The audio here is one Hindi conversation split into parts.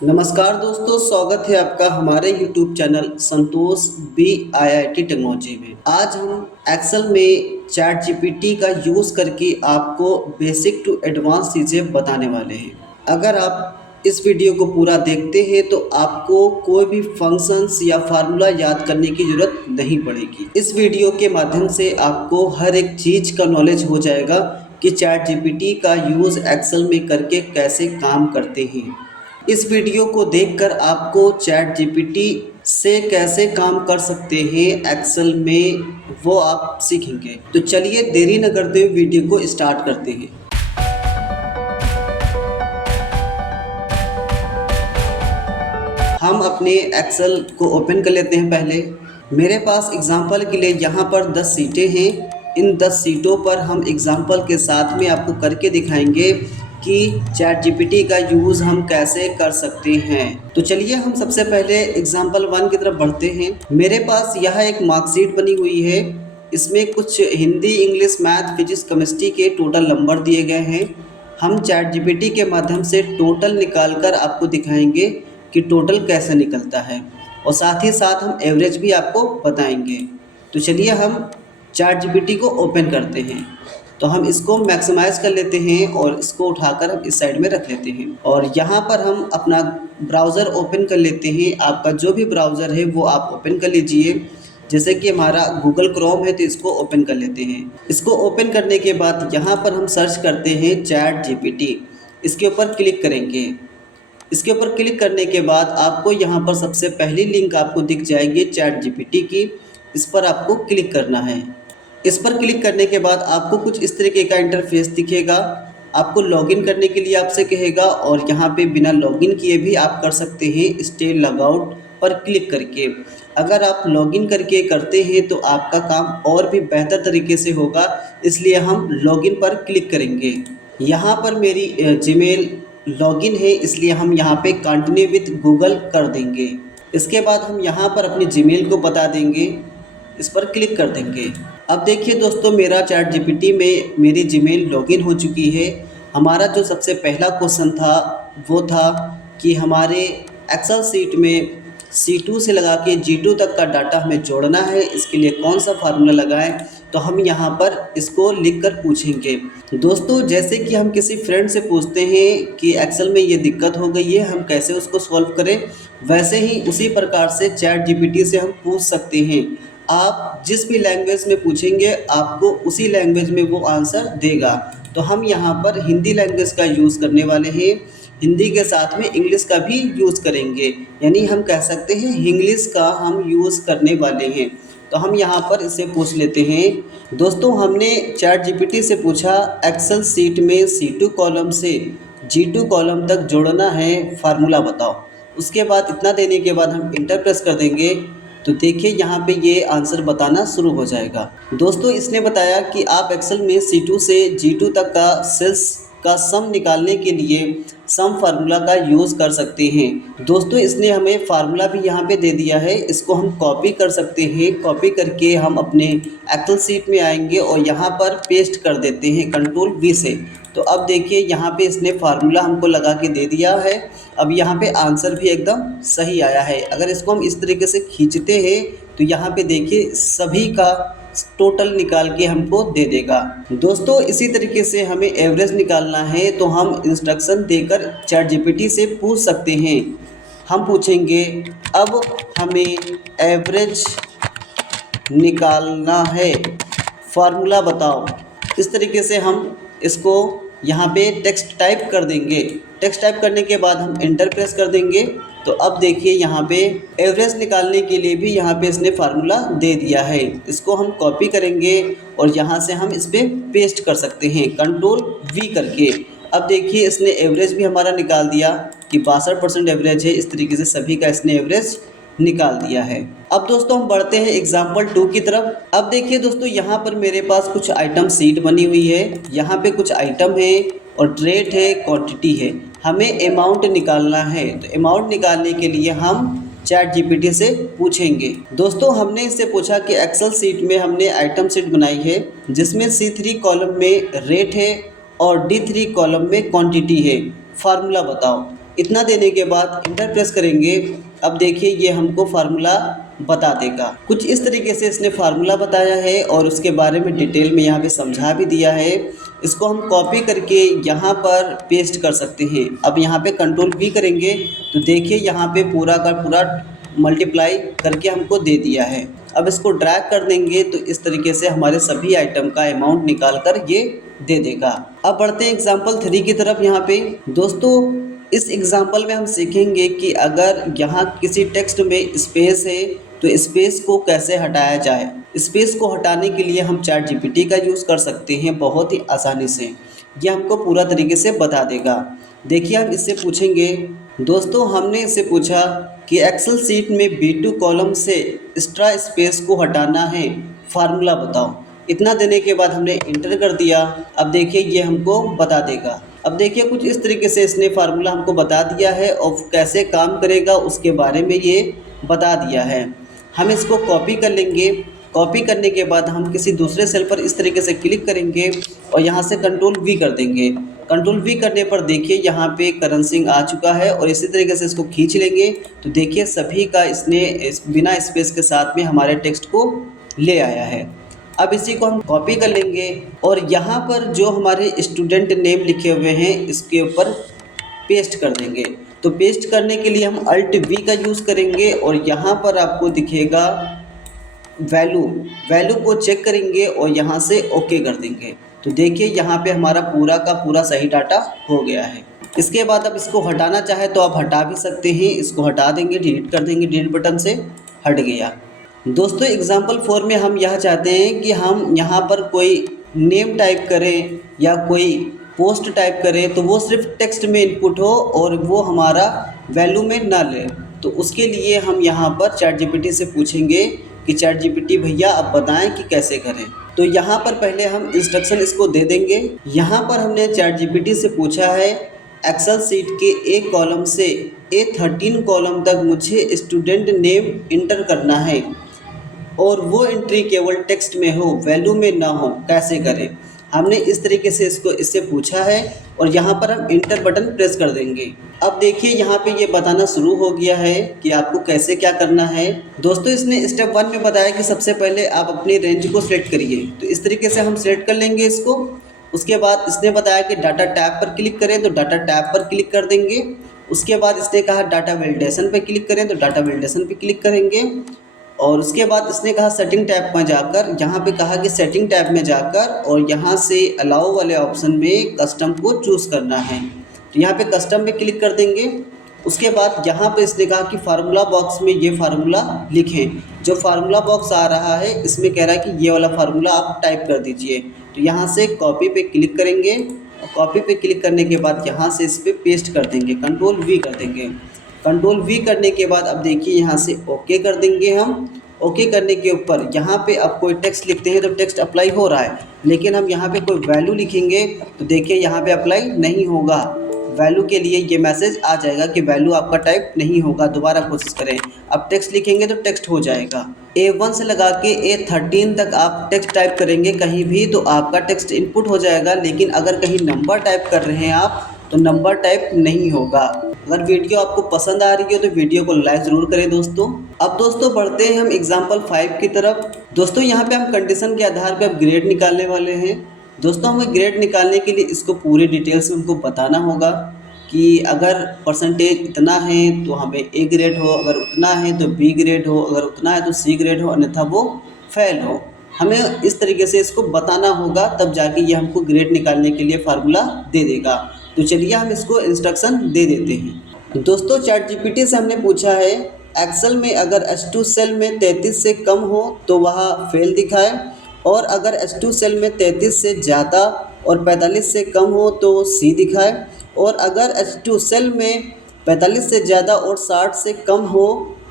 नमस्कार दोस्तों, स्वागत है आपका हमारे YouTube चैनल संतोष BIIT टेक्नोलॉजी में। आज हम एक्सेल में चैट जीपीटी का यूज़ करके आपको बेसिक टू एडवांस चीज़ें बताने वाले हैं। अगर आप इस वीडियो को पूरा देखते हैं तो आपको कोई भी फंक्शंस या फार्मूला याद करने की ज़रूरत नहीं पड़ेगी। इस वीडियो के माध्यम से आपको हर एक चीज़ का नॉलेज हो जाएगा कि चैट जीपीटी का यूज़ एक्सेल में करके कैसे काम करते हैं। इस वीडियो को देखकर आपको चैट जीपीटी से कैसे काम कर सकते हैं एक्सेल में, वो आप सीखेंगे। तो चलिए देरी न करते हुए वीडियो को स्टार्ट करते हैं। हम अपने एक्सेल को ओपन कर लेते हैं। पहले मेरे पास एग्जांपल के लिए यहाँ पर 10 सीटें हैं। इन 10 सीटों पर हम एग्जांपल के साथ में आपको करके दिखाएंगे कि चैट जीपीटी का यूज़ हम कैसे कर सकते हैं। तो चलिए हम सबसे पहले एग्जांपल 1 की तरफ बढ़ते हैं। मेरे पास यह एक मार्कशीट बनी हुई है। इसमें कुछ Hindi, English, math, physics, chemistry के टोटल नंबर दिए गए हैं। हम चैट जीपीटी के माध्यम से टोटल निकाल कर आपको दिखाएंगे कि टोटल कैसे निकलता है, और साथ ही साथ हम एवरेज भी आपको बताएंगे। तो चलिए हम चैट जीपीटी को ओपन करते हैं। तो हम इसको मैक्सिमाइज़ कर लेते हैं और इसको उठाकर हम इस साइड में रख लेते हैं, और यहाँ पर हम अपना ब्राउज़र ओपन कर लेते हैं। आपका जो भी ब्राउज़र है वो आप ओपन कर लीजिए। जैसे कि हमारा गूगल क्रोम है तो इसको ओपन कर लेते हैं। इसको ओपन करने के बाद यहाँ पर हम सर्च करते हैं चैट जीपीटी। इसके ऊपर क्लिक करेंगे। इसके ऊपर क्लिक करने के बाद आपको यहाँ पर सबसे पहली लिंक आपको दिख जाएगी चैट जीपीटी की। इस पर आपको क्लिक करना है। इस पर क्लिक करने के बाद आपको कुछ इस तरीके का इंटरफेस दिखेगा। आपको लॉगिन करने के लिए आपसे कहेगा, और यहाँ पे बिना लॉगिन किए भी आप कर सकते हैं स्टे लॉगआउट पर क्लिक करके। अगर आप लॉगिन करके करते हैं तो आपका काम और भी बेहतर तरीके से होगा, इसलिए हम लॉगिन पर क्लिक करेंगे। यहाँ पर मेरी जीमेल लॉगिन है, इसलिए हम यहाँ पे कंटिन्यू विथ गूगल कर देंगे। इसके बाद हम यहाँ पर अपनी जीमेल को बता देंगे। इस पर क्लिक कर देंगे। अब देखिए दोस्तों, मेरा चैट जीपीटी में मेरी जीमेल लॉगिन हो चुकी है। हमारा जो सबसे पहला क्वेश्चन था वो था कि हमारे एक्सेल सीट में C2 से लगा के G2 तक का डाटा हमें जोड़ना है। इसके लिए कौन सा फार्मूला लगाएं, तो हम यहाँ पर इसको लिख कर पूछेंगे। दोस्तों, जैसे कि हम किसी फ्रेंड से पूछते हैं कि एक्सेल में ये दिक्कत हो गई है, हम कैसे उसको सॉल्व करें, वैसे ही उसी प्रकार से चैट जीपीटी से हम पूछ सकते हैं। आप जिस भी लैंग्वेज में पूछेंगे आपको उसी लैंग्वेज में वो आंसर देगा। तो हम यहाँ पर हिंदी लैंग्वेज का यूज़ करने वाले हैं। हिंदी के साथ में इंग्लिश का भी यूज़ करेंगे, यानी हम कह सकते हैं इंग्लिश का हम यूज़ करने वाले हैं। तो हम यहाँ पर इसे पूछ लेते हैं। दोस्तों, हमने चैट जीपीटी से पूछा एक्सेल सीट में C2 कॉलम से G2 कॉलम तक जोड़ना है, फार्मूला बताओ। उसके बाद इतना देने के बाद हम इंटर प्रेस कर देंगे। तो देखिए यहाँ पे ये आंसर बताना शुरू हो जाएगा। दोस्तों, इसने बताया कि आप एक्सेल में C2 से G2 तक का सेल्स का सम निकालने के लिए सम फार्मूला का यूज़ कर सकते हैं। दोस्तों, इसने हमें फार्मूला भी यहाँ पे दे दिया है। इसको हम कॉपी कर सकते हैं। कॉपी करके हम अपने एक्सेल सीट में आएंगे और यहाँ पर पेस्ट कर देते हैं कंट्रोल V से। तो अब देखिए यहाँ पे इसने फार्मूला हमको लगा के दे दिया है। अब यहाँ पे आंसर भी एकदम सही आया है। अगर इसको हम इस तरीके से खींचते हैं तो यहाँ पे देखिए सभी का टोटल निकाल के हमको दे देगा। दोस्तों, इसी तरीके से हमें एवरेज निकालना है तो हम इंस्ट्रक्शन देकर चैट जीपीटी से पूछ सकते हैं। हम पूछेंगे अब हमें एवरेज निकालना है, फार्मूला बताओ। इस तरीके से हम इसको यहाँ पे टेक्स्ट टाइप कर देंगे। टेक्स्ट टाइप करने के बाद हम इंटर प्रेस कर देंगे। तो अब देखिए यहाँ पे एवरेज निकालने के लिए भी यहाँ पे इसने फार्मूला दे दिया है। इसको हम कॉपी करेंगे और यहाँ से हम इस पर पेस्ट कर सकते हैं कंट्रोल V करके। अब देखिए इसने एवरेज भी हमारा निकाल दिया कि 62% एवरेज है। इस तरीके से सभी का इसने एवरेज निकाल दिया है। अब दोस्तों, हम बढ़ते हैं एग्जाम्पल 2 की तरफ। अब देखिए दोस्तों, यहाँ पर मेरे पास कुछ आइटम सीट बनी हुई है। यहाँ पे कुछ आइटम है और रेट है, क्वांटिटी है। हमें अमाउंट निकालना है। तो अमाउंट निकालने के लिए हम चैट जीपीटी से पूछेंगे। दोस्तों, हमने इससे पूछा कि एक्सेल सीट में हमने आइटम सीट बनाई है जिसमें C3 कॉलम में रेट है और D3 कॉलम में क्वांटिटी है, फार्मूला बताओ। इतना देने के बाद इंटर प्रेस करेंगे। अब देखिए ये हमको फार्मूला बता देगा। कुछ इस तरीके से इसने फार्मूला बताया है और उसके बारे में डिटेल में यहाँ पे समझा भी दिया है। इसको हम कॉपी करके यहाँ पर पेस्ट कर सकते हैं। अब यहाँ पे कंट्रोल V करेंगे तो देखिए यहाँ पे पूरा का पूरा मल्टीप्लाई करके हमको दे दिया है। अब इसको ड्रैग कर देंगे तो इस तरीके से हमारे सभी आइटम का अमाउंट निकाल कर ये दे देगा। अब बढ़ते हैं एग्जाम्पल 3 की तरफ। यहाँ पे दोस्तों इस एग्जाम्पल में हम सीखेंगे कि अगर यहाँ किसी टेक्स्ट में स्पेस है तो स्पेस को कैसे हटाया जाए। स्पेस को हटाने के लिए हम चैट जीपीटी का यूज़ कर सकते हैं बहुत ही आसानी से। यह हमको पूरा तरीके से बता देगा। देखिए हम इससे पूछेंगे, दोस्तों हमने इससे पूछा कि एक्सेल सीट में B2 कॉलम से एक्स्ट्रा स्पेस को हटाना है, फार्मूला बताओ। इतना देने के बाद हमने इंटर कर दिया। अब देखिए ये हमको बता देगा। अब देखिए कुछ इस तरीके से इसने फार्मूला हमको बता दिया है और कैसे काम करेगा उसके बारे में ये बता दिया है। हम इसको कॉपी कर लेंगे। कॉपी करने के बाद हम किसी दूसरे सेल पर इस तरीके से क्लिक करेंगे और यहाँ से कंट्रोल V कर देंगे। कंट्रोल V करने पर देखिए यहाँ पे करेंसी आ चुका है और इसी तरीके से इसको खींच लेंगे तो देखिए सभी का इसने बिना स्पेस के साथ में हमारे टेक्स्ट को ले आया है। अब इसी को हम कॉपी कर लेंगे और यहाँ पर जो हमारे स्टूडेंट नेम लिखे हुए हैं इसके ऊपर पेस्ट कर देंगे। तो पेस्ट करने के लिए हम Alt V का यूज़ करेंगे और यहाँ पर आपको दिखेगा वैल्यू को चेक करेंगे और यहाँ से ओके कर देंगे। तो देखिए यहाँ पे हमारा पूरा का पूरा सही डाटा हो गया है। इसके बाद अब इसको हटाना चाहे तो आप हटा भी सकते हैं। इसको हटा देंगे, डिलीट कर देंगे, डिलीट बटन से हट गया। दोस्तों एग्जाम्पल 4 में हम यह चाहते हैं कि हम यहाँ पर कोई नेम टाइप करें या कोई पोस्ट टाइप करें तो वो सिर्फ टेक्स्ट में इनपुट हो और वो हमारा वैल्यू में ना ले। तो उसके लिए हम यहाँ पर चैट जीपीटी से पूछेंगे कि चैट जीपीटी भैया आप बताएं कि कैसे करें। तो यहाँ पर पहले हम इंस्ट्रक्शन इसको दे देंगे। यहाँ पर हमने चैट जीपीटी से पूछा है एक्सेल सीट के एक कॉलम से A13 कॉलम तक मुझे स्टूडेंट नेम इंटर करना है और वो एंट्री केवल टेक्स्ट में हो, वैल्यू में ना हो, कैसे करें। हमने इस तरीके से इससे पूछा है और यहाँ पर हम इंटर बटन प्रेस कर देंगे। अब देखिए यहाँ पे ये बताना शुरू हो गया है कि आपको कैसे क्या करना है। दोस्तों इसने स्टेप 1 में बताया कि सबसे पहले आप अपनी रेंज को सिलेक्ट करिए। तो इस तरीके से हम सिलेक्ट कर लेंगे इसको। उसके बाद इसने बताया कि डाटा टैब पर क्लिक करें तो डाटा टैब पर क्लिक कर देंगे। उसके बाद इसने कहा डाटा वैलिडेशन पर क्लिक करें तो डाटा वैलिडेशन पर क्लिक करेंगे। और उसके बाद इसने कहा सेटिंग टैब में जाकर, यहाँ पे कहा कि सेटिंग टैब में जाकर और यहाँ से अलाउ वाले ऑप्शन में कस्टम को चूज़ करना है। तो यहाँ पे कस्टम में क्लिक कर देंगे। उसके बाद यहाँ पे इसने कहा कि फार्मूला बॉक्स में ये फार्मूला लिखें। जो फार्मूला बॉक्स आ रहा है इसमें कह रहा है कि ये वाला फार्मूला आप टाइप कर दीजिए। तो यहाँ से कॉपी पे क्लिक करेंगे और कॉपी पे क्लिक करने के बाद यहाँ से इस पर पेस्ट कर देंगे, कंट्रोल V कर देंगे। कंट्रोल V करने के बाद अब देखिए यहाँ से ओके कर देंगे हम। ओके करने के ऊपर यहाँ पे आप कोई टेक्स्ट लिखते हैं तो टेक्स्ट अप्लाई हो रहा है, लेकिन हम यहाँ पे कोई वैल्यू लिखेंगे तो देखिए यहाँ पे अप्लाई नहीं होगा। वैल्यू के लिए ये मैसेज आ जाएगा कि वैल्यू आपका टाइप नहीं होगा, दोबारा कोशिश करें। अब टेक्स्ट लिखेंगे तो टेक्स्ट हो जाएगा। A1 से लगा के A13 तक आप टेक्स्ट टाइप करेंगे कहीं भी तो आपका टेक्स्ट इनपुट हो जाएगा, लेकिन अगर कहीं नंबर टाइप कर रहे हैं आप तो नंबर टाइप नहीं होगा। अगर वीडियो आपको पसंद आ रही है तो वीडियो को लाइक ज़रूर करें दोस्तों। अब दोस्तों बढ़ते हैं हम एग्जाम्पल 5 की तरफ। दोस्तों यहाँ पे हम कंडीशन के आधार पे अब ग्रेड निकालने वाले हैं। दोस्तों हमें ग्रेड निकालने के लिए इसको पूरे डिटेल्स में हमको बताना होगा कि अगर परसेंटेज इतना है तो हमें A ग्रेड हो, अगर उतना है तो B ग्रेड हो, अगर उतना है तो C ग्रेड हो, अन्यथा वो फेल हो। हमें इस तरीके से इसको बताना होगा, तब जाके ये हमको ग्रेड निकालने के लिए फार्मूला दे देगा। तो चलिए हम इसको इंस्ट्रक्शन दे देते हैं। दोस्तों चैट जीपीटी से हमने पूछा है एक्सेल में अगर H2 सेल में 33 से कम हो तो वह फेल दिखाए, और अगर H2 सेल में 33 से ज़्यादा और 45 से कम हो तो C दिखाए, और अगर H2 सेल में 45 से ज़्यादा और 60 से कम हो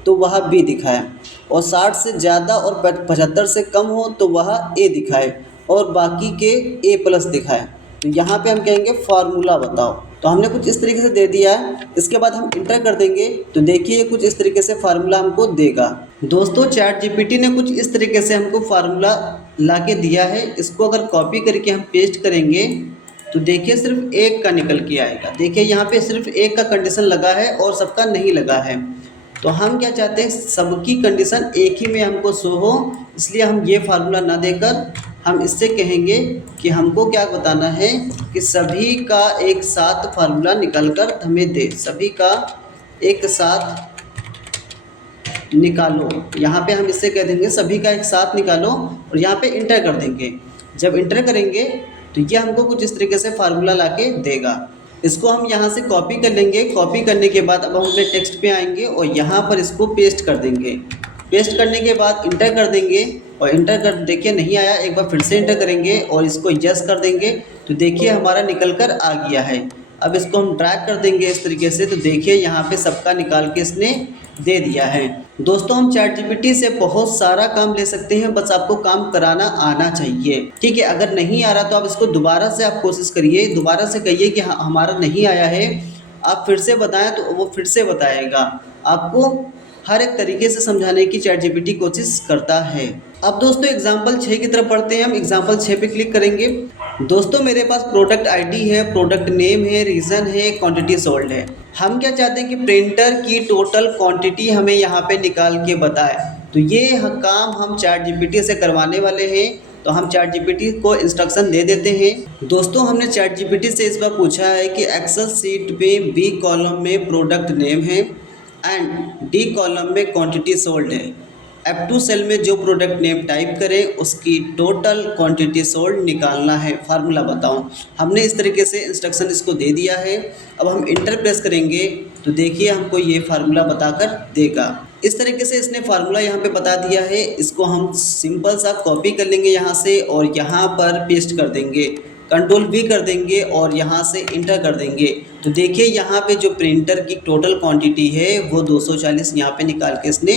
तो वह B दिखाए, और 60 से ज़्यादा और 75 से कम हो तो वह A दिखाए, और बाकी के A+ दिखाए। तो यहाँ पे हम कहेंगे फार्मूला बताओ। तो हमने कुछ इस तरीके से दे दिया है। इसके बाद हम इंटर कर देंगे तो देखिए कुछ इस तरीके से फार्मूला हमको देगा। दोस्तों चैट जीपीटी ने कुछ इस तरीके से हमको फार्मूला ला के दिया है। इसको अगर कॉपी करके हम पेस्ट करेंगे तो देखिए सिर्फ एक का निकल के आएगा। देखिए यहाँ पे सिर्फ एक का कंडीशन लगा है और सबका नहीं लगा है। तो हम क्या चाहते हैं, सबकी कंडीशन एक ही में हमको शो हो, इसलिए हम ये फार्मूला ना देकर हम इससे कहेंगे कि हमको क्या बताना है कि सभी का एक साथ फार्मूला निकल कर हमें दे। सभी का एक साथ निकालो। यहाँ पे हम इससे कह देंगे सभी का एक साथ निकालो और यहाँ पे इंटर कर देंगे। जब इंटर करेंगे तो ये हमको कुछ इस तरीके से फार्मूला लाके देगा। इसको हम यहाँ से कॉपी कर लेंगे। कॉपी करने के बाद अब हम अपने टेक्स्ट पे आएंगे और यहाँ पर इसको पेस्ट कर देंगे। पेस्ट करने के बाद इंटर कर देंगे और इंटर कर, देखिए नहीं आया, एक बार फिर से इंटर करेंगे और इसको यस कर देंगे तो देखिए हमारा निकल कर आ गया है। अब इसको हम ड्रैग कर देंगे इस तरीके से, तो देखिए यहाँ पे सबका निकाल के इसने दे दिया है। दोस्तों हम चैट जीपीटी से बहुत सारा काम ले सकते हैं, बस आपको काम कराना आना चाहिए, ठीक है। अगर नहीं आ रहा तो आप इसको दोबारा से आप कोशिश करिए, दोबारा से कहिए कि हमारा नहीं आया है, आप फिर से बताएं तो वो फिर से बताएगा। आपको हर एक तरीके से समझाने की चैट जीपीटी कोशिश करता है। अब दोस्तों एग्जाम्पल 6 की तरफ पढ़ते हैं। हम एग्जाम्पल 6 पे क्लिक करेंगे। दोस्तों मेरे पास प्रोडक्ट आईडी है, प्रोडक्ट नेम है, रीज़न है, क्वांटिटी सोल्ड है। हम क्या चाहते हैं कि प्रिंटर की टोटल क्वांटिटी हमें यहाँ पे निकाल के बताए। तो ये काम हम चैट जीपीटी से करवाने वाले हैं। तो हम चैट जीपीटी को इंस्ट्रक्शन दे देते हैं। दोस्तों हमने चैट जीपीटी से इस बार पूछा है कि एक्सेल सीट में बी कॉलम में प्रोडक्ट नेम है एंड डी कॉलम में क्वांटिटी सोल्ड है। F2 सेल में जो प्रोडक्ट नेम टाइप करें उसकी टोटल क्वांटिटी सोल्ड निकालना है, फार्मूला बताओ। हमने इस तरीके से इंस्ट्रक्शन इसको दे दिया है। अब हम इंटर प्रेस करेंगे तो देखिए हमको ये फार्मूला बताकर देगा। इस तरीके से इसने फार्मूला यहाँ पे बता दिया है। इसको हम सिंपल सा कॉपी कर लेंगे यहाँ से और यहाँ पर पेस्ट कर देंगे, कंट्रोल वी कर देंगे और यहाँ से इंटर कर देंगे। तो देखिए यहाँ पे जो प्रिंटर की टोटल क्वांटिटी है वो 240 यहाँ पे निकाल के इसने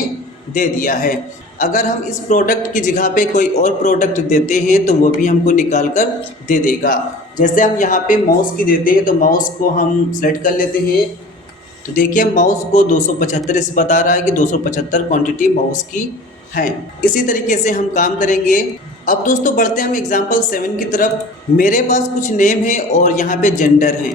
दे दिया है। अगर हम इस प्रोडक्ट की जगह पे कोई और प्रोडक्ट देते हैं तो वो भी हमको निकाल कर दे देगा। जैसे हम यहाँ पे माउस की देते हैं तो माउस को हम सेलेक्ट कर लेते हैं। तो देखिए माउस को 275 इस बता रहा है कि 275 क्वांटिटी माउस की है। इसी तरीके से हम काम करेंगे। अब दोस्तों बढ़ते हैं हम एग्जाम्पल 7 की तरफ। मेरे पास कुछ नेम है और यहाँ पे जेंडर है।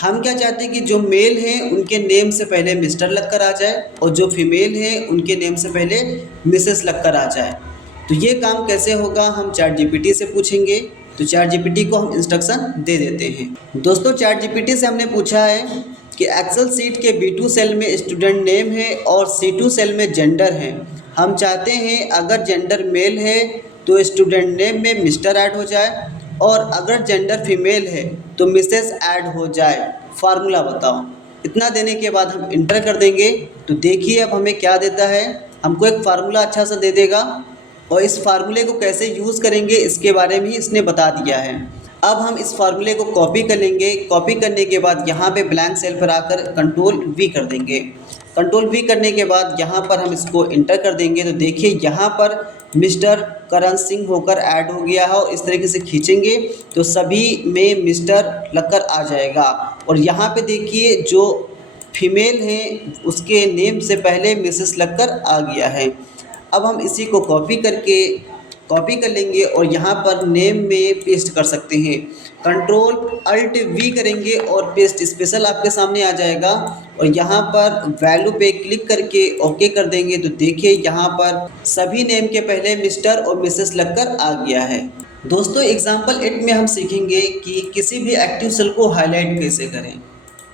हम क्या चाहते हैं कि जो मेल हैं उनके नेम से पहले मिस्टर लगकर आ जाए और जो फीमेल हैं उनके नेम से पहले मिसेस लगकर आ जाए। तो ये काम कैसे होगा हम चैट जीपीटी से पूछेंगे। तो चैट जीपीटी को हम इंस्ट्रक्शन दे देते हैं। दोस्तों चैट जीपीटी से हमने पूछा है कि एक्सेल सीट के B2 सेल में स्टूडेंट नेम है और C2 सेल में जेंडर है। हम चाहते हैं अगर जेंडर मेल है तो स्टूडेंट नेम में मिस्टर ऐड हो जाए और अगर जेंडर फीमेल है तो मिसेस ऐड हो जाए। फार्मूला बताओ। इतना देने के बाद हम इंटर कर देंगे तो देखिए अब हमें क्या देता है। हमको एक फार्मूला अच्छा सा दे देगा और इस फार्मूले को कैसे यूज़ करेंगे इसके बारे में इसने बता दिया है। अब हम इस फार्मूले को कॉपी कर लेंगे। कॉपी करने के बाद यहाँ पे ब्लैंक सेल पर आकर कंट्रोल वी कर देंगे। कंट्रोल वी करने के बाद यहाँ पर हम इसको इंटर कर देंगे तो देखिए यहाँ पर मिस्टर करण सिंह होकर ऐड हो गया है और इस तरीके से खींचेंगे तो सभी में मिस्टर लगकर आ जाएगा। और यहाँ पे देखिए जो फीमेल हैं उसके नेम से पहले मिसेस लगकर आ गया है। अब हम इसी को कॉपी कर लेंगे और यहाँ पर नेम में पेस्ट कर सकते हैं। कंट्रोल अल्ट वी करेंगे और पेस्ट स्पेशल आपके सामने आ जाएगा और यहाँ पर वैल्यू पे क्लिक करके ओके कर देंगे तो देखिए यहाँ पर सभी नेम के पहले मिस्टर और मिसेस लगकर आ गया है। दोस्तों एग्जाम्पल 8 में हम सीखेंगे कि किसी भी एक्टिव सेल को हाईलाइट कैसे करें।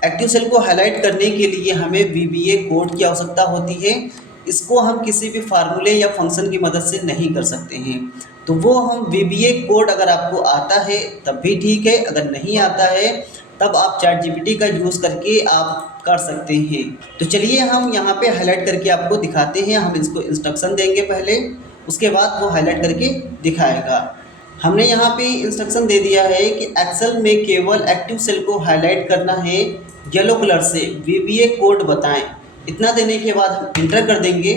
एक्टिव सेल को हाईलाइट करने के लिए हमें VBA कोड की आवश्यकता होती है। इसको हम किसी भी फार्मूले या फंक्शन की मदद से नहीं कर सकते हैं। तो वो हम VBA कोड अगर आपको आता है तब भी ठीक है, अगर नहीं आता है तब आप चैट जीपीटी का यूज़ करके आप कर सकते हैं। तो चलिए हम यहाँ पे हाईलाइट करके आपको दिखाते हैं। हम इसको इंस्ट्रक्शन देंगे पहले, उसके बाद वो हाईलाइट करके दिखाएगा। हमने यहाँ पे इंस्ट्रक्शन दे दिया है कि एक्सेल में केवल एक्टिव सेल को हाईलाइट करना है येलो कलर से, VBA कोड बताएं। इतना देने के बाद हम इंटर कर देंगे।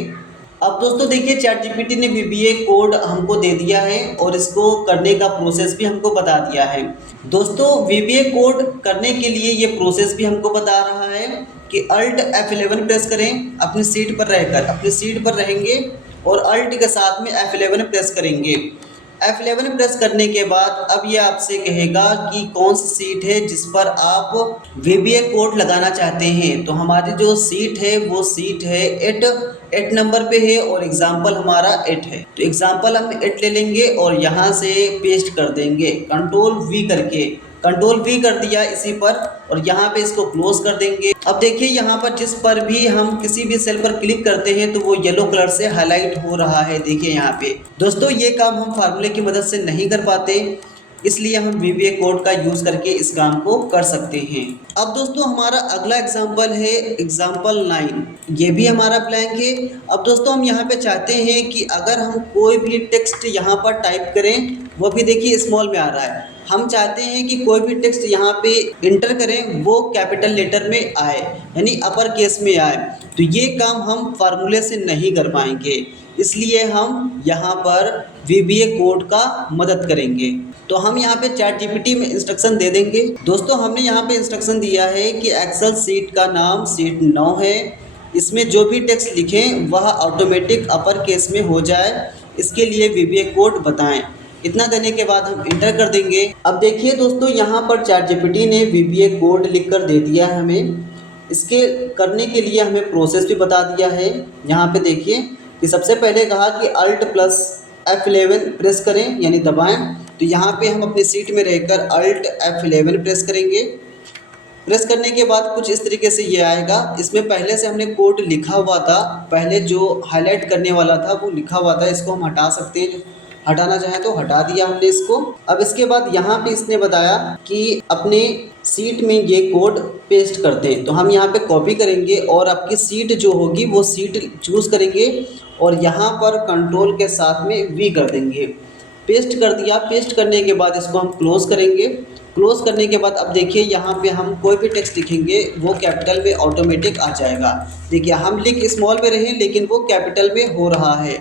अब दोस्तों देखिए चैट जीपीटी ने VBA कोड हमको दे दिया है और इसको करने का प्रोसेस भी हमको बता दिया है। दोस्तों VBA कोड करने के लिए ये प्रोसेस भी हमको बता रहा है कि अल्ट F11 प्रेस करें, अपनी सीट पर रहकर, अपनी सीट पर रहेंगे और अल्ट के साथ में F11 प्रेस करेंगे। F11 प्रेस करने के बाद अब ये आपसे कहेगा कि कौन सी सीट है जिस पर आप VBA कोड लगाना चाहते हैं। तो हमारी जो सीट है वो सीट है 8 नंबर पे है और एग्जाम्पल हमारा 8 है। तो एग्जाम्पल हम 8 ले लेंगे और यहाँ से पेस्ट कर देंगे कंट्रोल वी कर दिया इसी पर और यहाँ पे इसको क्लोज कर देंगे। अब देखिए यहाँ पर जिस पर भी हम किसी भी सेल पर क्लिक करते हैं तो वो येलो कलर से हाईलाइट हो रहा है। देखिए यहाँ पे दोस्तों ये काम हम फार्मूले की मदद से नहीं कर पाते, इसलिए हम VBA कोड का यूज़ करके इस काम को कर सकते हैं। अब दोस्तों हमारा अगला एग्जाम्पल है एग्जाम्पल 9। ये भी हमारा ब्लैंक है। अब दोस्तों हम यहाँ पे चाहते हैं कि अगर हम कोई भी टेक्स्ट यहाँ पर टाइप करें, वो भी देखिए स्मॉल में आ रहा है। हम चाहते हैं कि कोई भी टेक्स्ट यहाँ पे इंटर करें वो कैपिटल लेटर में आए, यानी अपर केस में आए। तो ये काम हम फार्मूले से नहीं कर पाएंगे, इसलिए हम यहाँ पर VBA कोड का मदद करेंगे। तो हम यहाँ पे ChatGPT में इंस्ट्रक्शन दे देंगे। दोस्तों हमने यहाँ पे इंस्ट्रक्शन दिया है कि एक्सेल सीट का नाम सीट 9 है, इसमें जो भी टेक्स्ट लिखें वह ऑटोमेटिक अपर केस में हो जाए, इसके लिए VBA कोड बताएं। इतना देने के बाद हम इंटर कर देंगे। अब देखिए दोस्तों यहाँ पर ChatGPT ने VBA कोड लिख कर दे दिया है हमें। इसके करने के लिए हमें प्रोसेस भी बता दिया है। यहाँ पे देखिए कि सबसे पहले कहा कि Alt+F11 प्रेस करें यानी दबाएं। तो यहाँ पे हम अपनी सीट में रहकर Alt+F11 प्रेस करेंगे। प्रेस करने के बाद कुछ इस तरीके से ये आएगा। इसमें पहले से हमने कोड लिखा हुआ था, पहले जो हाईलाइट करने वाला था वो लिखा हुआ था, इसको हम हटा सकते हैं। हटाना चाहें तो हटा दिया हमने इसको। अब इसके बाद यहाँ पे इसने बताया कि अपने सीट में ये कोड पेस्ट करते हैं। तो हम यहाँ पे कॉपी करेंगे और आपकी सीट जो होगी वो सीट चूज़ करेंगे और यहाँ पर कंट्रोल के साथ में V कर देंगे। पेस्ट कर दिया। पेस्ट करने के बाद इसको हम क्लोज़ करेंगे। क्लोज़ करने के बाद अब देखिए यहाँ पे हम कोई भी टेक्स्ट लिखेंगे वो कैपिटल में ऑटोमेटिक आ जाएगा। देखिए हम लिख स्मॉल में रहे लेकिन वो कैपिटल में हो रहा है।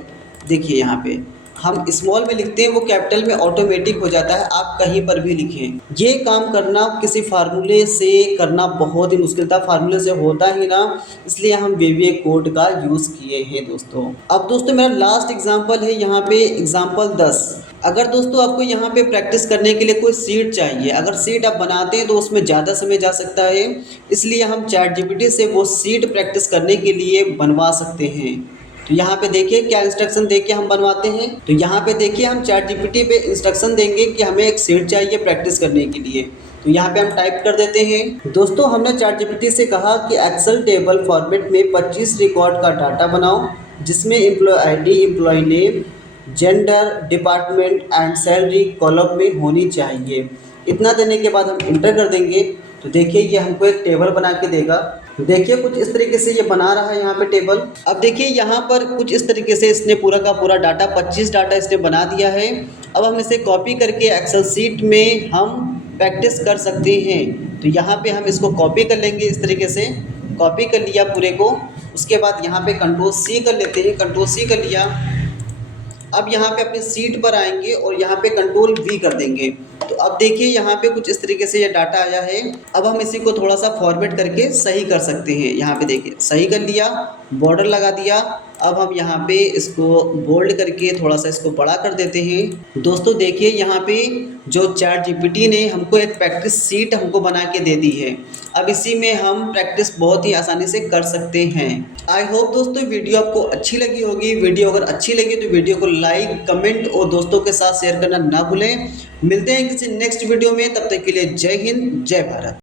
देखिए यहाँ पे हम स्मॉल में लिखते हैं वो कैपिटल में ऑटोमेटिक हो जाता है, आप कहीं पर भी लिखें। ये काम करना किसी फार्मूले से करना बहुत ही मुश्किल था, फार्मूले से होता ही ना, इसलिए हम VBA कोड का यूज़ किए हैं दोस्तों। अब दोस्तों मेरा लास्ट एग्जाम्पल है यहाँ पे एग्जाम्पल 10। अगर दोस्तों आपको यहाँ पे प्रैक्टिस करने के लिए कोई सीट चाहिए, अगर सीट आप बनाते हैं तो उसमें ज़्यादा समय जा सकता है, इसलिए हम ChatGPT से वो सीट प्रैक्टिस करने के लिए बनवा सकते हैं। तो यहाँ पे देखिए क्या इंस्ट्रक्शन देके हम बनवाते हैं। तो यहाँ पे देखिए हम ChatGPT पे इंस्ट्रक्शन देंगे कि हमें एक सीट चाहिए प्रैक्टिस करने के लिए। तो यहाँ पे हम टाइप कर देते हैं। दोस्तों हमने ChatGPT से कहा कि एक्सेल टेबल फॉर्मेट में 25 रिकॉर्ड का डाटा बनाओ, जिसमें employee ID, employee name, gender, department and salary column में होनी चाहिए। इतना देने के बाद हम इंटर कर देंगे। तो देखिए ये हमको एक टेबल बना के देगा। देखिए कुछ इस तरीके से ये बना रहा है यहाँ पे टेबल। अब देखिए यहाँ पर कुछ इस तरीके से इसने पूरा का पूरा डाटा 25 डाटा इसने बना दिया है। अब हम इसे कॉपी करके एक्सेल सीट में हम प्रैक्टिस कर सकते हैं। तो यहाँ पे हम इसको कॉपी कर लेंगे, इस तरीके से कॉपी कर लिया पूरे को। उसके बाद यहाँ पे Ctrl+C कर लेते हैं, Ctrl+C कर लिया। अब यहाँ पे अपनी सीट पर आएंगे और यहाँ पे Ctrl+V कर देंगे। तो अब देखिए यहाँ पे कुछ इस तरीके से ये डाटा आया है। अब हम इसी को थोड़ा सा फॉर्मेट करके सही कर सकते हैं। यहाँ पे देखिए सही कर लिया, बॉर्डर लगा दिया। अब हम यहाँ पे इसको बोल्ड करके थोड़ा सा इसको बड़ा कर देते हैं। दोस्तों देखिए यहाँ पे जो ChatGPT ने हमको एक प्रैक्टिस सीट हमको बना के दे दी है। अब इसी में हम प्रैक्टिस बहुत ही आसानी से कर सकते हैं। आई होप दोस्तों वीडियो आपको अच्छी लगी होगी। वीडियो अगर अच्छी लगी तो वीडियो को लाइक, कमेंट और दोस्तों के साथ शेयर करना ना भूलें। मिलते हैं किसी नेक्स्ट वीडियो में, तब तक के लिए जय हिंद, जय भारत।